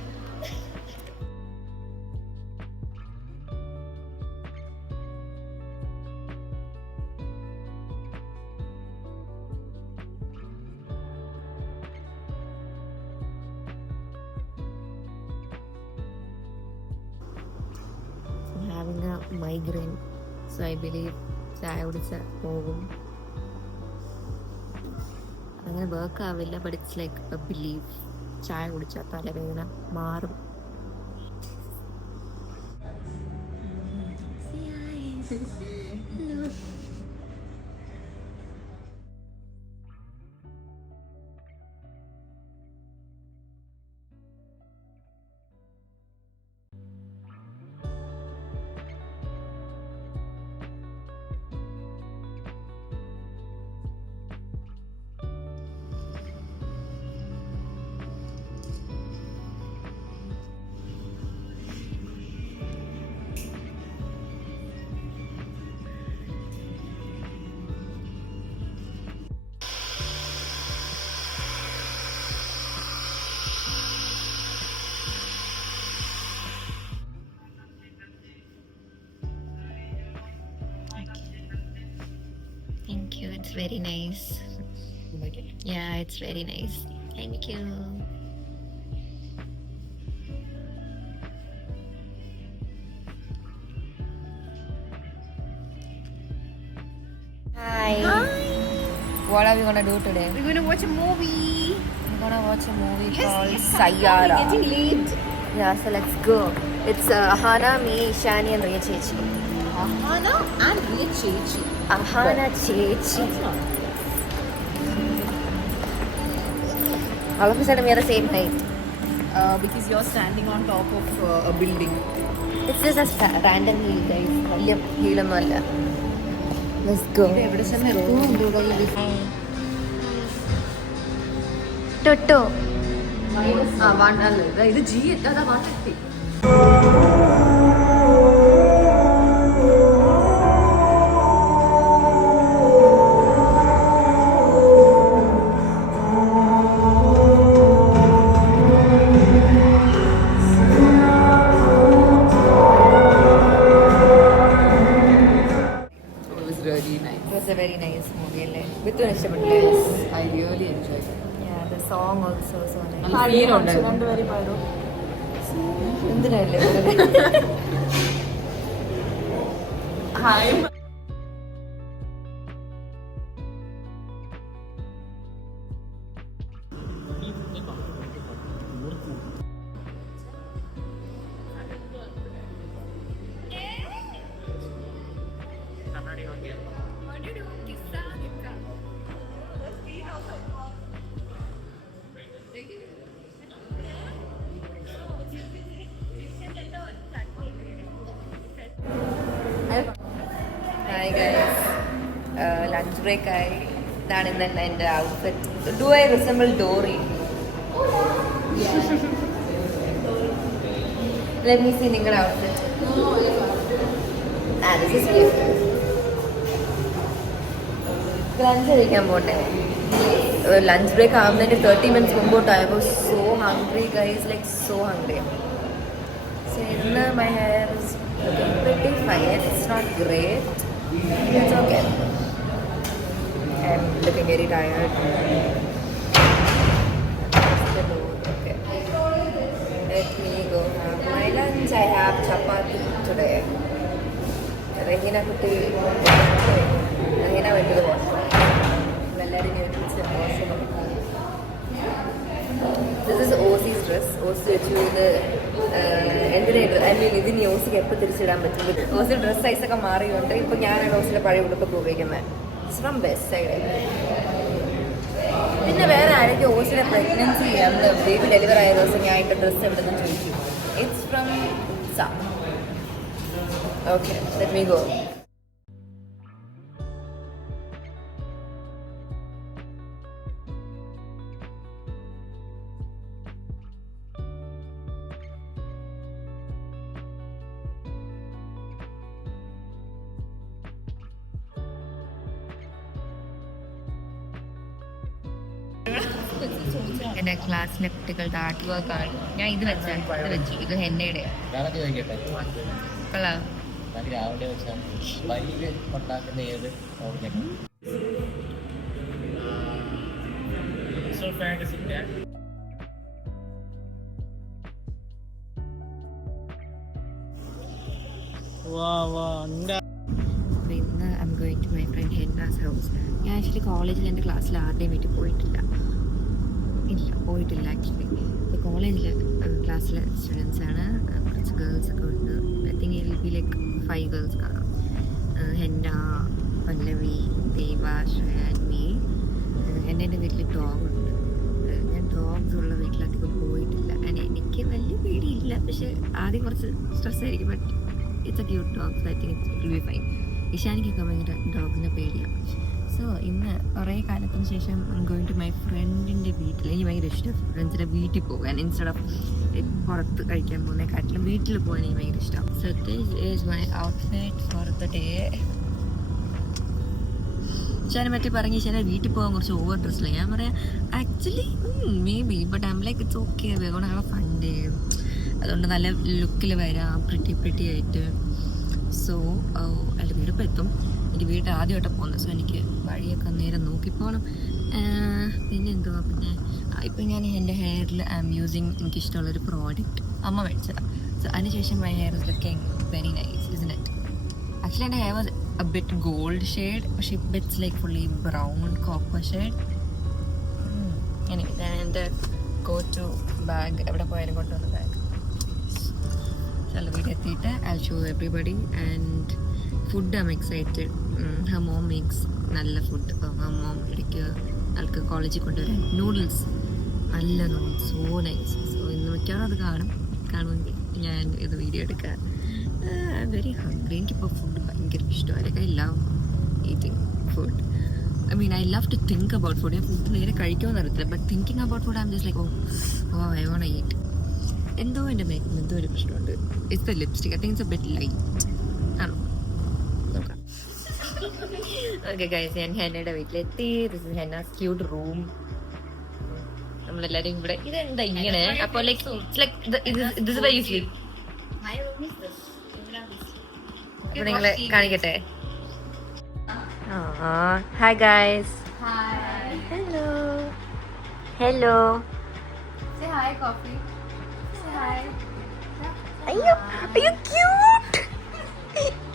having a migraine, so I believe ചായ കുടിച്ച പോകും. അങ്ങനെ വർക്ക് ആവില്ല. But it's like a belief. ചായ കുടിച്ചാൽ തലവേദന മാറും. Thank you. It's very nice. You like it? Yeah, it's very nice. Thank you. Hi. What are we gonna do today? We're going to watch a movie. We're gonna watch a movie called Sayyara. We're getting late. Yeah, so let's go. It's Ahana, me, Shani and Riya Chechi. Ahana and Riya Chechi. Ahana Chechi. All of a sudden we are the same height. Because you're standing on top of a building. It's just a random heel, guys. വലിയ ഹീലൊന്നുമല്ല. Let's go. ടൊട്ടോ ഇത് G അതാ 150. was a very nice movie അല്ലേ വിത്തുവിന് ഇഷ്ടപ്പെട്ടില്ലേ I really enjoyed it. Yeah, the song also so nice. നല്ല feel ഉണ്ടായിരുന്നു. എന്തിനല്ലേ hi guys lunch break ആയി ഇതാണ് ഇന്ന് എൻ്റെ outfit do I resemble Dory let me see നിങ്ങളുടെ ഔട്ട്ഫിറ്റ് ലഞ്ച് കഴിക്കാൻ പോട്ടെ ലഞ്ച് ബ്രേക്ക് ആവുന്നതിൻ്റെ 30 minutes മുമ്പോട്ടായപ്പോൾ so hungry guys like so hungry So my hair is looking pretty fine. It's not great. It's okay. I'm looking very tired. Okay. Let me go have my lunch. I have chapati today. Rahina went to the washroom. This is OC's dress. OC ഇതിന് ഓസിക്ക് എപ്പോൾ തിരിച്ചിടാൻ പറ്റും Aussie dress സൈസൊക്കെ മാറിയുണ്ട് ഇപ്പം ഞാനാണ് ഓസിലെ പഴയ ഉടുപ്പൊക്കെ ഉപയോഗിക്കുന്നത് it's from best side പിന്നെ വേറെ ആരെങ്കിലും ഓസിലെ പ്രഗ്നൻസി അന്ന് ബേബി ഡെലിവറി ആയ ദിവസം ഞാൻ ഇട്ട ഡ്രസ്സ് എവിടെന്ന് ചോദിച്ചു it's from okay let me go എൻ്റെ ക്ലാസ്സിലെ കുട്ടികളുടെ ആർട്ട് വർക്കാണ് ഞാൻ ഇത് വെച്ചാണ് ഇത് വെച്ചു ഇത് ഹെന്നയുടെ കൊള്ളാം രാവിലെ വെച്ചാൽ വൈകിട്ട് ഉണ്ടാക്കുന്ന ഏത് ഇന്ന് I am going to my friend Henna's house ഞാൻ ആക്ച്വലി കോളേജിൽ എൻ്റെ ക്ലാസ്സിൽ ആരുടെയും വീട്ടിൽ പോയിട്ടില്ല ആക്ച്വലി ഇപ്പോൾ കോളേജിൽ ക്ലാസ്സിലെ സ്റ്റുഡൻസ് ആണ് കുറച്ച് ഗേൾസ് ഒക്കെ ഉണ്ട് I think it will be like 5 girls കാണാം ഹെന്ന പല്ലവി ദേവ ശ്രേയ ആൻഡ് മീ എൻ്റെ വീട്ടിൽ ഡോഗ് ഉണ്ട് ഞാൻ ഡോഗ്സ് ഉള്ള വീട്ടിലധികം പോയിട്ടില്ല എനിക്ക് വലിയ പേടിയില്ല പക്ഷെ ആദ്യം കുറച്ച് സ്ട്രെസ് ആയിരിക്കും but it's a cute dog I think it will be fine ഇഷാനിക്കൊക്കെ ഭയങ്കര ഡോഗിനെ പേടിയാണ് സോ ഇന്ന് കുറേ കാലത്തിന് ശേഷം ഗോയിങ് ടു മൈ ഫ്രണ്ടിൻ്റെ വീട്ടിൽ എനിക്ക് ഭയങ്കര ഇഷ്ടം ഫ്രണ്ട്സിൻ്റെ വീട്ടിൽ പോകാൻ ഇൻസ്റ്റെഡ് ഓഫ് പുറത്ത് കഴിക്കാൻ പോകുന്നതിനെക്കാട്ടിലും വീട്ടിൽ പോകാൻ എനിക്ക് ഭയങ്കര ഇഷ്ടം so this is my outfit for the day ഇഷാനെ പറ്റി പറഞ്ഞ് ഇഷാനെ വീട്ടിൽ പോകാൻ കുറച്ച് ഓവർ ഡ്രസ്സില്ല ഞാൻ പറയാം actually may be but I M like it's okay വേഗം ഹാവ് എ ഫൺ ഡേ അതുകൊണ്ട് നല്ല ലുക്കിൽ വരാം പ്രിറ്റി ആയിട്ട് സോ എൻ്റെ വീടിപ്പോൾ എത്തും എനിക്ക് വീട്ടിൽ ആദ്യമായിട്ട് പോകുന്നത് സോ എനിക്ക് വഴിയൊക്കെ നേരെ നോക്കിപ്പോകണം പിന്നെ എന്തുവാ പിന്നെ ഇപ്പം ഞാൻ എൻ്റെ ഹെയറിൽ ഐ എം യൂസിങ് എനിക്കിഷ്ടമുള്ളൊരു പ്രോഡക്റ്റ് അമ്മ മേടിച്ചതാണ് സോ അതിനുശേഷം my hair is looking very nice isn't it actually എൻ്റെ hair was a bit gold shade പക്ഷേ ഇപ്പം it's like fully brown copper shade എനിക്ക് ഞാൻ എൻ്റെ ഗോ ടു ബാഗ് എവിടെ പോയാലും കൊണ്ടുവന്ന ബാഗ് വീട്ടിൽ എത്തിയിട്ട് I show everybody and food I M excited Har mom makes നല്ല ഫുഡ് ഇപ്പം ഹർ മോം ഇടയ്ക്ക് ആൾക്ക് കോളേജിൽ കൊണ്ടുവരാൻ നൂഡിൽസ് നല്ല നൂഡിൽസ് സോ നൈസ് സോ ഇന്ന് മിക്കവാറും അത് കാണുമെങ്കിൽ ഞാൻ ഇത് വീഡിയോ എടുക്കാൻ വെരി ഹംഗ്രി എനിക്കിപ്പോൾ ഫുഡ് ഭയങ്കര ഇഷ്ടമാണ് I love eating food I mean, I love to think about food. Food നേരെ കഴിക്കുമെന്ന് അറിയത്തില്ല, but thinking about food I am just like oh I want to eat. എന്തോ എൻ്റെ മേക്കിൽ എന്തോ ഒരു പ്രശ്നമുണ്ട്. It's the lipstick. I think it's a bit light ആണോ, നോക്കാം. ഓക്കെ ഗൈസ്, ഞാൻ ഹെന്നയുടെ വീട്ടിലെത്തി. This is Henna's cute room. നമ്മളെല്ലാരും ഇവിടെ ഇതെന്താ ഇങ്ങനെ? അപ്പോൾ നിങ്ങളെ കാണിക്കട്ടെ. Hi guys. Hello hello. അയ്യോ അയ്യോ ക്യൂട്ട്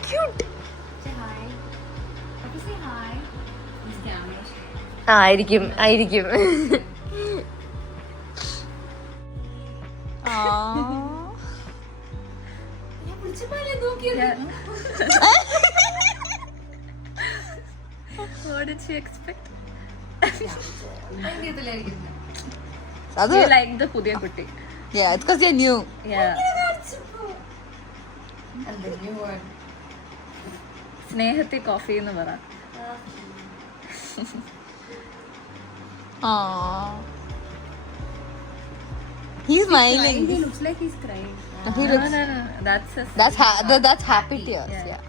ക്യൂട്ട്. ആയിരിക്കും ആയിരിക്കും. What did she expect? അത് You like the പുതിയ കുട്ടി. yeah, it's because you're new. Yeah. സ്നേഹത്തി കോഫി എന്ന് പറ. Aww. He's smiling. He looks like he's crying. He looks. No. That's a That's happy tears. Yeah.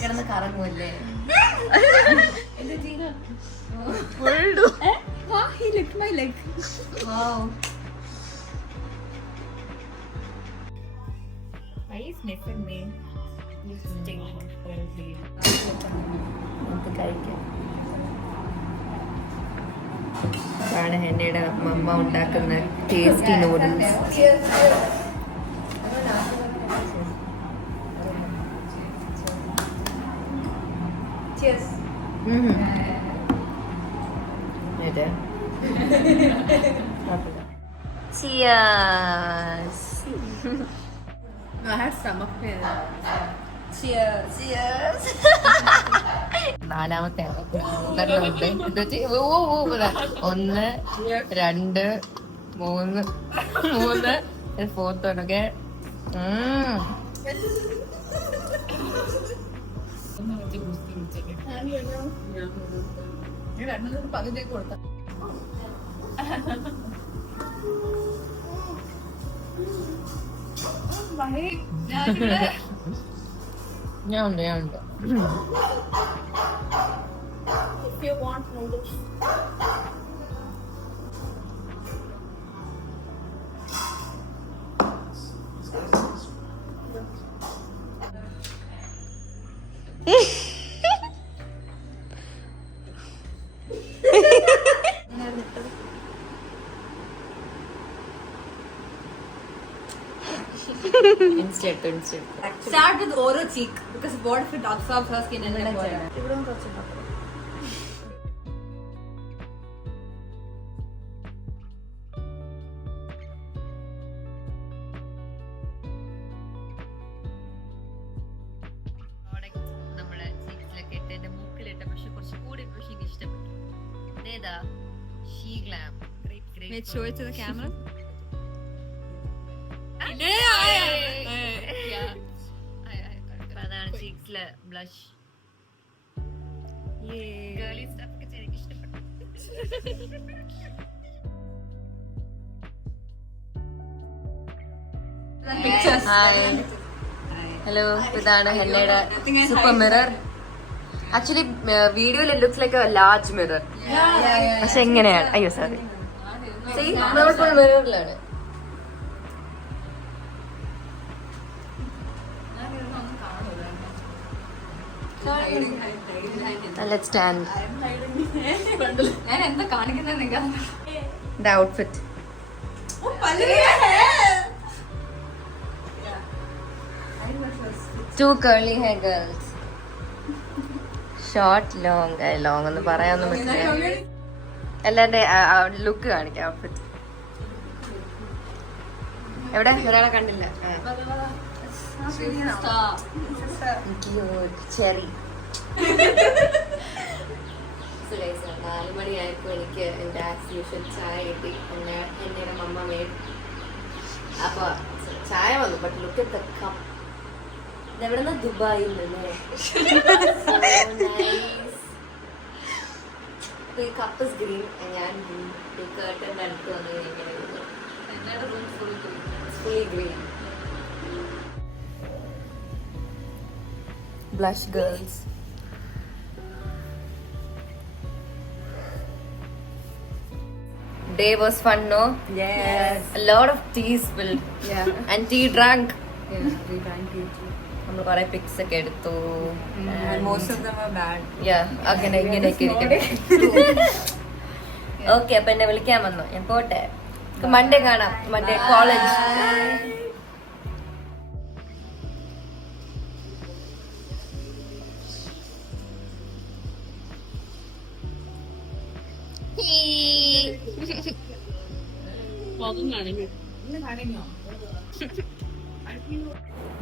കിടന്ന് കറങ്ങുമല്ലേ? Wow, he licked my leg. Why is missing me? You stink currently. നമുക്ക് കഴിക്കാം. ഇതാണ് ഹെന്നയുടെ മമ്മ ഉണ്ടാക്കുന്ന tasty noodles. Cheers. I had stomach pain. Cheers. നാലാമത്തെ ഉണ്ട്. 1 2 3 fourth ഒക്കെ. ഞാൻ ഉണ്ട്. Instant. Start with oral cheek because what if it absorbs her skin and then നമ്മുടെ ചീക്സിലൊക്കെ ഇട്ട് എന്റെ മൂക്കിലിട്ട പക്ഷെ കുറച്ചുകൂടി ഇപ്രാവശ്യം എനിക്ക് ഇഷ്ടപ്പെട്ടു. ഇതേതാ? She glam. Let's show it to the camera. അതാണ് ചീക്സിലെ ബ്ലഷ്. ഗേളി സ്റ്റഫ് ഒക്കെ എനിക്ക് ഇഷ്ടപ്പെട്ടു. ഹലോ, ഇതാണ് ഹെന്നയുടെ സൂപ്പർ മിറർ. ആക്ച്വലി വീഡിയോയിൽ looks like A large mirror, പക്ഷെ എങ്ങനെയാണ്? അയ്യോ സോറി, നമ്മൾ ഫുൾ മിററിലാണ്. Let's stand. ഞാൻ എന്താ കാണിക്കുന്നത് നിങ്ങൾ? The outfit. Two curly hair girls. Short, long. Long എന്ന് പറയാനൊന്നും പറ്റില്ല. എല്ലാരുടെ ലുക്ക് കാണിക്കാം. ഔട്ട്ഫിറ്റ് എവിടെ? ഒരാളെ കണ്ടില്ല. ചെറി. 4 മണിയായപ്പോൾ എനിക്ക് എൻ്റെ ആസ് യൂഷ്വൽ ചായ കിട്ടി. എൻ്റെ മമ്മ മേഡ്. അപ്പോൾ ചായ വന്നു. But look at the cup. ഇതെവിടെ നിന്ന്? ദുബായിൽ നിന്നല്ലേ? ഈ കപ്പസ് ഗ്രീൻ, ഞാൻ ഈ കേട്ടൻ്റെ അടുത്ത് വന്ന് ഇങ്ങനെ എന്നോട് room fully green. Blush girls. Day was fun, no? Yes. A lot of tea spilled. Yeah. And tea drank. Yeah, we drank tea too. നമ്മൾ കുറെ പിക്സ് ഒക്കെ എടുത്തു. And most of them are bad. അങ്ങനെ ഇങ്ങനെയൊക്കെ ഇരിക്കട്ടെ. Okay, അപ്പൊ എന്നെ വിളിക്കാൻ വന്നു, ഞാൻ പോട്ടെ. മൺഡേ കാണാം, മൺഡേ കോളേജ്.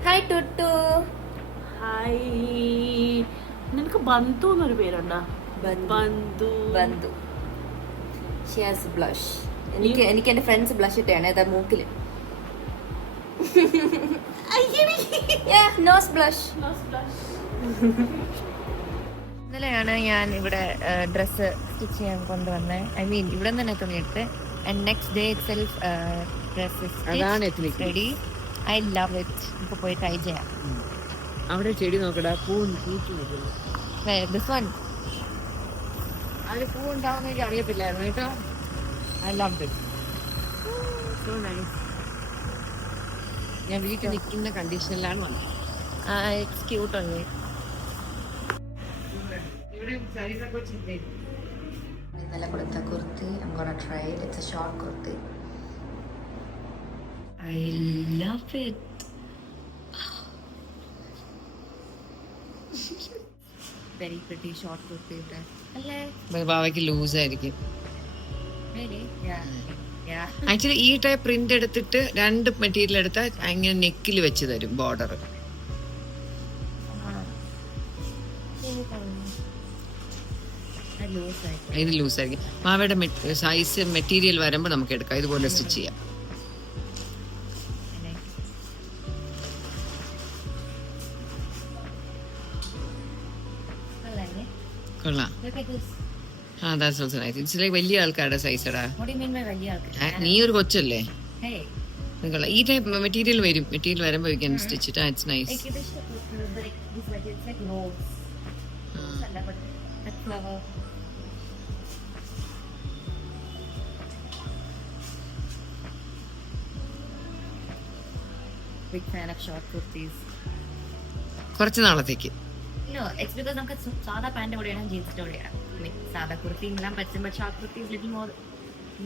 ഹായ് ടുട്ടു. ഹായ്. നിനക്ക് ബന്ധു എന്നൊരു പേരുണ്ടോ? ബന്ധു. ബന്ധു. She has blush. എനിക്ക് എന്റെ ഫ്രണ്ട്സ് ബ്ലഷ് ഇട്ടാണ് ഏതാ മൂക്കില്. Nose blush. ഇന്നലെയാണ് ഞാൻ ഇവിടെ ഡ്രസ്സ് സ്റ്റിച്ച് ചെയ്യാൻ കൊണ്ടുവന്നത്. ഐ മീൻ ഇവിടെ തന്നെ തുണിയെടുത്ത്. And next day itself dress ready. I love it. ഇപ്പൊ പോയി ട്രൈ ചെയ്യാം. അവിടെ ചെടി നോക്കടാ, ദിസ് വൺ. അതിന് പൂ ഉണ്ടാവുന്ന എനിക്ക് അറിയത്തില്ലായിരുന്നു കേട്ടോ. I love it. So nice. ഞാൻ വീട്ടിൽ നിൽക്കുന്ന കണ്ടീഷനിലാണ് വന്നത്. It's cute on me. ഇന്നലെ കൊടുത്ത kurti I'm gonna try it. It's a short kurti. I love it. Very pretty short kurti. അല്ലേ? ബാവയ്ക്ക് ലൂസ് ആയിരിക്കും. Really? Yeah. ആക്ച്വലി ഈ ടൈപ്പ് പ്രിന്റ് എടുത്തിട്ട് 2 മെറ്റീരിയൽ എടുത്താൽ അങ്ങനെ നെക്കിൽ വെച്ച് തരും ബോർഡർ. ഇത് ലൂസ് ആയിരിക്കും. മാവയുടെ സൈസ് മെറ്റീരിയൽ വരുമ്പോൾ നമുക്ക് എടുക്കാം. ഇതുപോലെ സ്റ്റിച്ച് ചെയ്യാം. കൊള്ളാം. That's also nice. It's like വലിയ ആൾക്കാരുടെ സൈസടാ. What do you mean by വലിയ ആൾക്കാർ? നീ ഒരു കൊച്ചല്ലേ? Hey. കൊള്ളാം. ഈ ടൈപ്പ് മെറ്റീരിയൽ വരും. മെറ്റീരിയൽ വരുമ്പോൾ you can stitch it. It's nice. Like it is it's like rose. That flower. Big fan of short kurtis. കുറച്ച് നാളത്തേക്ക്. No, it's because നമുക്ക് സാധാ പാന്റ് കൂടെയാണ് ജീൻസിന്റെ കൂടെയാണ്. സാധാ കുർത്തി എല്ലാം പറ്റും, പക്ഷെ short kurti little more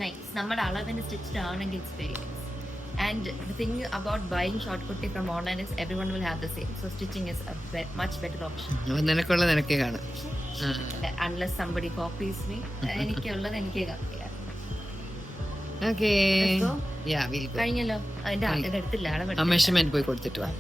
nice. നമ്മുടെ അളവിന് സ്റ്റിച്ച്ഡ് ആണെങ്കിൽ it's very nice. And the thing about buying short kurti from online is everyone will have the same. So stitching is a much better option. നിനക്കുള്ള നിനക്കേ കാണാം. Unless somebody copies me, എനിക്കുള്ളത് എനിക്കേ കാണില്ല. Okay. Let's go. Yeah, we'll go. കഴിഞ്ഞല്ലോ. അതിന്റെ എടുത്തില്ല. Measurement പോയി കൊടുത്തിട്ട് വാ.